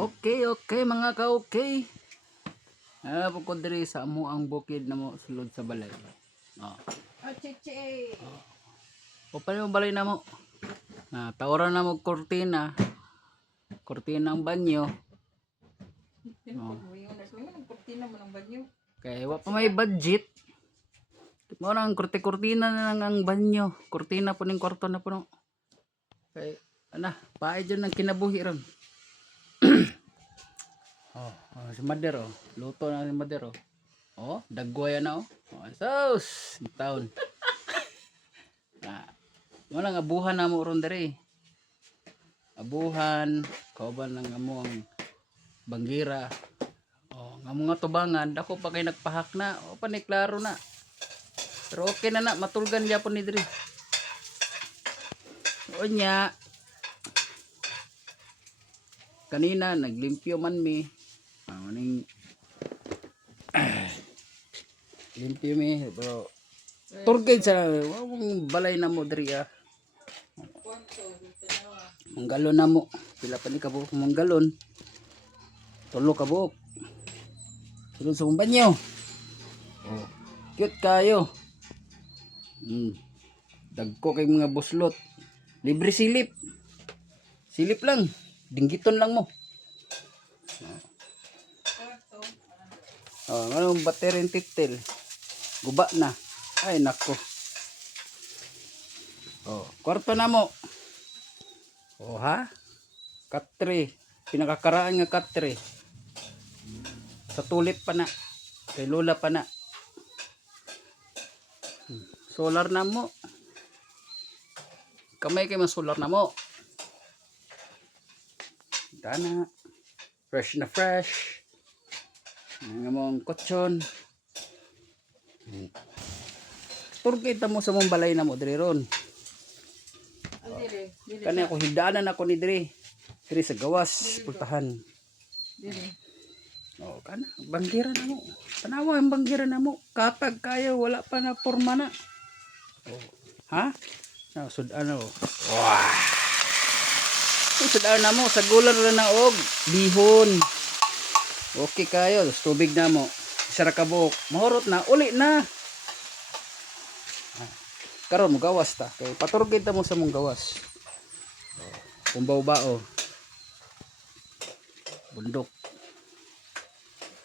Okay, okay mga ka-okay. Po diri sa amo ang bukid na mo sulod sa balay. Oh. Chichi. O pa mo balay na mo. Tawaran na mo kortina. Kortina ng banyo. Kortina mo ng banyo. Kaya wa pa may budget. Mo nang kortina na lang ang banyo. Kortina po ning kwarto na po no. Kay paay dyan ng kinabuhi ron. Si Mader luto na si Mader dagwaya na sus taon. Wala nga abuhan na mo ron dere. Abuhan kauban ng amo ang banggira. Nga mga tubangan dako pa kay nagpahak na pa ni klaro na. Pero okay na matulgan gyapon ni diri. Nya kanina naglimpyo man mi. Maning limpyo mi bro. Turgid sa balay na mo diri Manggalon na mo. Pila pa ni kabuok manggalon. Tulo kabuok. Sulod sa banyo. Cute kayo. Dagko kay mga buslot. Libre silip. Silip lang. Dinggiton lang mo. Anong battery titil? Guba na. Ay nako. Kwarto na mo. Katre. Pinakakaraan nga katre. Sa tulip pa na. Kay lola pa na. Solar na mo. Kamay kay mas solar na mo. Dana. Fresh na fresh. Nga mong kutsyon. Turgay mo sa mong balay na mo diri ron. Kani ako hidaanan ako ni diri. Diri sa gawas pultahan. Diri. Kana banggira na mo. Tanawa ang banggira na mo. Kapag kayo wala pa na porma na. Sudan Wah. Sudan na mo sa gulan na og bihon. Okay kayo, tubig na mo. Sara kabuk, mahurot na, uli na. Karon mo gawas ta. Kay paturgid ta mo sa mong gawas. Kumbaw-bao. Bundok.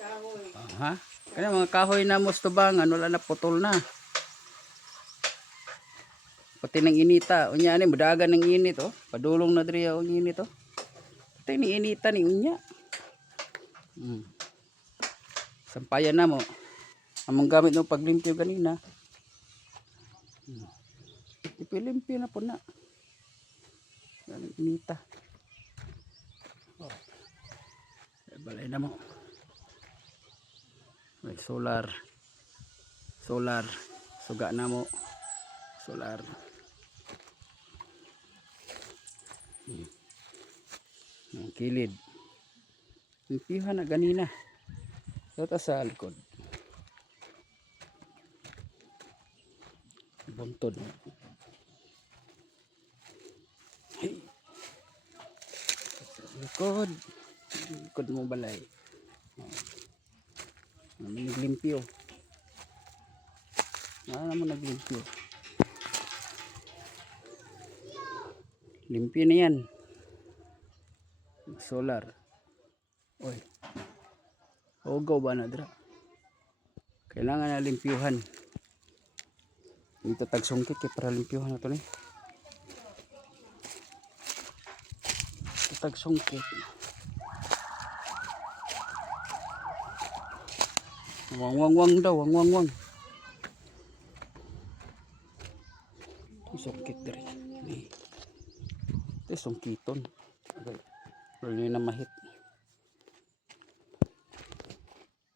Kahoy. Kaya mga kahoy na mo tubangan, wala na putol na. Pati ng inita, unya ni mudagan ng init Padulong na diri ang init Pati ni inita ni unya. Sampayan na mo. Among gamit ng paglimpyo ganina. Ipilimpyo na po na. Galing inita. Balay na mo. May solar. Solar. Suga na mo. Solar. Ang kilid. Limpihan na ganina. Ito sa likod. Buntod. Hey. Sa likod. Likod mo balay. Naglimpyo. Naman naglimpyo. Limpyo na yan. Solar. Oy. Ogaw ba na dra? Kailangan na limpyuhan. Dito tagsungkit para limpyuhan na ito ni. Tagsungkit. Wang daw, wang. Sungkit diri. Ito sungkiton. Okay. Pero na mahit.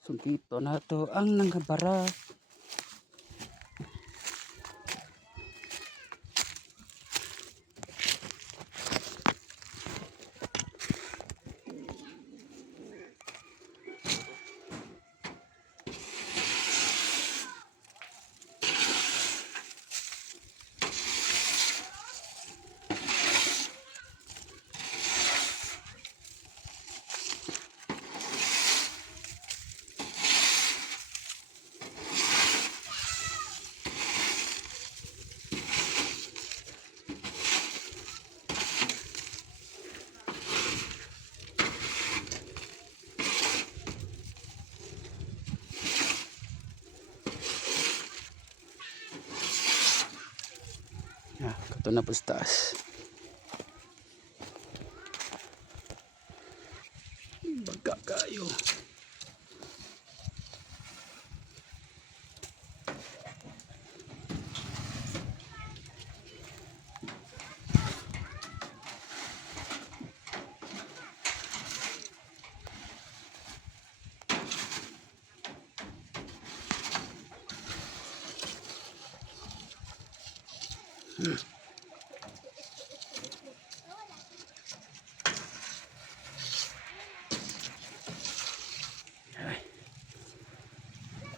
Sungkiton na to ang nanggabara. Dito na po sa taas. Baga kayo.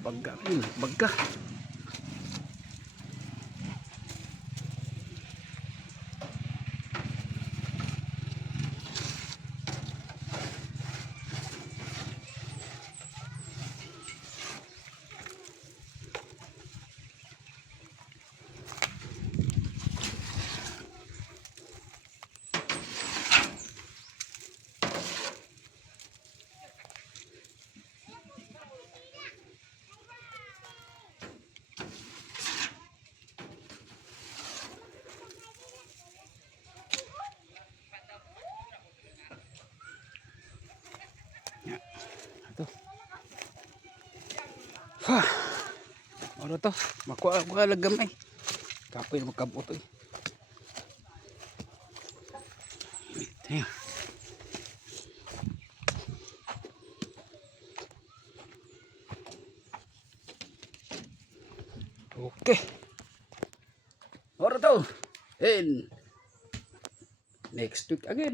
Baga yun, baga. Ito. Ano to? Makuha ko lang gamay. Kapoy magkabuto eh. Ayan. Okay. Ora to. And next week again.